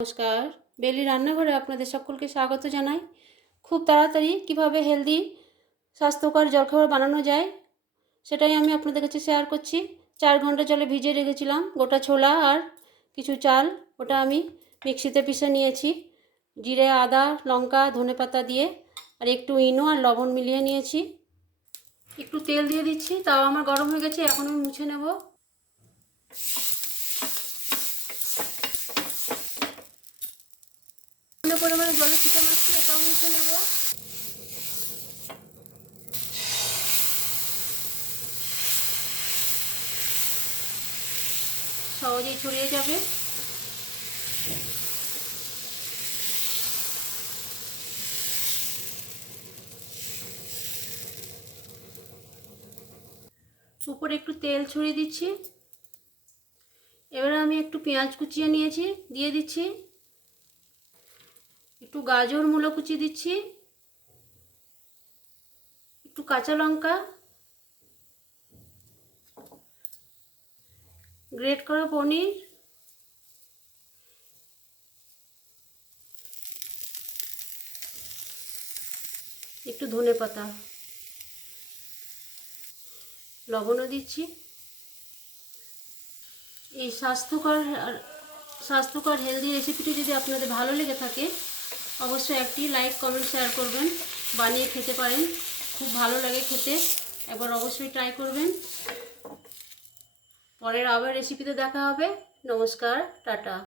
নমস্কার, বেলি রান্নাঘরে আপনাদের সকলকে স্বাগত জানাই। খুব তাড়াতাড়ি কিভাবে হেলদি স্বাস্থ্যকর জলখাবার বানানো যায় সেটাই আমি আপনাদের কাছে শেয়ার করছি। 4 ঘন্টা জলে ভিজিয়ে রেখেছিলাম গোটা ছোলা আর কিছু চাল, ওটা আমি মিক্সিতে পিষে নিয়েছি। জিরে, আদা, লঙ্কা, ধনেপাতা দিয়ে আর একটু ইনো আর লবণ মিলিয়ে নিয়েছি। একটু তেল দিয়ে দিচ্ছি, তাও আমার গরম হয়ে গেছে, এখন আমি মুছে নেব। পরিমাণে জলে ছিটে মারছি, এটাও মুছে নেব। সহজেই ছড়িয়ে যাবে। উপরে একটু তেল ছড়িয়ে দিচ্ছি। এবারে আমি একটু পেঁয়াজ কুচিয়ে নিয়েছি, দিয়ে দিচ্ছি। একটু গাজর মূলো কুচিয়ে দিচ্ছি, একটু কাঁচা লঙ্কা, গ্রেট করা পনির, একটু ধনেপাতা, লবণও দিচ্ছি। এই স্বাস্থ্যকর হেলদি রেসিপিটি যদি আপনাদের ভালো লেগে থাকে অবশ্যই একটি লাইক, কমেন্ট, শেয়ার করবেন। বানিয়ে খেতে পারেন, খুব ভালো লাগে খেতে। একবার অবশ্যই ট্রাই করবেন। পরের আবার রেসিপিতে দেখা হবে। নমস্কার, টাটা।